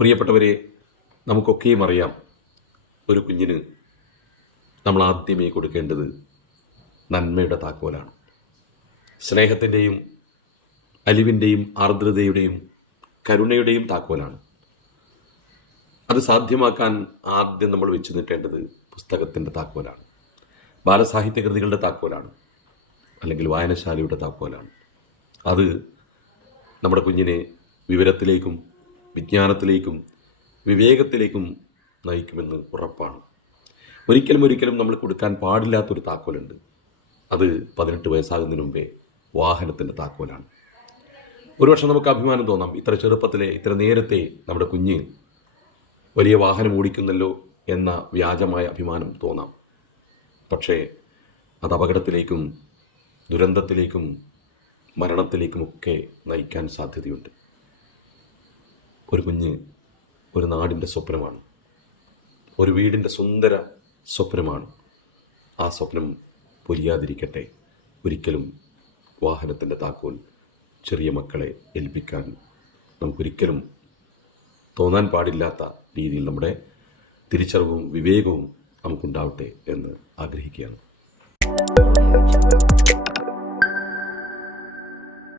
പ്രിയപ്പെട്ടവരെ, നമുക്കൊക്കെയും അറിയാം, ഒരു കുഞ്ഞിന് നമ്മൾ ആദ്യമേ കൊടുക്കേണ്ടത് നന്മയുടെ താക്കോലാണ്. സ്നേഹത്തിൻ്റെയും അലിവിൻ്റെയും ആർദ്രതയുടെയും കരുണയുടെയും താക്കോലാണ്. അത് സാധ്യമാക്കാൻ ആദ്യം നമ്മൾ വെച്ചു നീട്ടേണ്ടത് പുസ്തകത്തിൻ്റെ താക്കോലാണ്, ബാലസാഹിത്യ കൃതികളുടെ താക്കോലാണ്, അല്ലെങ്കിൽ വായനശാലയുടെ താക്കോലാണ്. അത് നമ്മുടെ കുഞ്ഞിനെ വിവരത്തിലേക്കും വിജ്ഞാനത്തിലേക്കും വിവേകത്തിലേക്കും നയിക്കുമെന്ന് ഉറപ്പാണ്. ഒരിക്കലും നമ്മൾ കൊടുക്കാൻ പാടില്ലാത്തൊരു താക്കോലുണ്ട്. അത് 18 വയസ്സാകുന്നതിന് മുമ്പേ വാഹനത്തിൻ്റെ താക്കോലാണ്. ഒരുപക്ഷെ നമുക്ക് അഭിമാനം തോന്നാം, ഇത്ര ചെറുപ്പത്തിലെ ഇത്ര നേരത്തെ നമ്മുടെ കുഞ്ഞ് വലിയ വാഹനം ഓടിക്കുന്നല്ലോ എന്ന വ്യാജമായ അഭിമാനം തോന്നാം. പക്ഷേ അത് അപകടത്തിലേക്കും ദുരന്തത്തിലേക്കും മരണത്തിലേക്കുമൊക്കെ നയിക്കാൻ സാധ്യതയുണ്ട്. ഒരു കുഞ്ഞ് ഒരു നാടിൻ്റെ സ്വപ്നമാണ്, ഒരു വീടിൻ്റെ സുന്ദര സ്വപ്നമാണ്. ആ സ്വപ്നം പൊലിയാതിരിക്കട്ടെ. ഒരിക്കലും വാഹനത്തിൻ്റെ താക്കോൽ ചെറിയ മക്കളെ ഏൽപ്പിക്കാൻ നമുക്കൊരിക്കലും തോന്നാൻ പാടില്ലാത്ത രീതിയിൽ നമ്മുടെ തിരിച്ചറിവും വിവേകവും നമുക്കുണ്ടാവട്ടെ എന്ന് ആഗ്രഹിക്കുകയാണ്.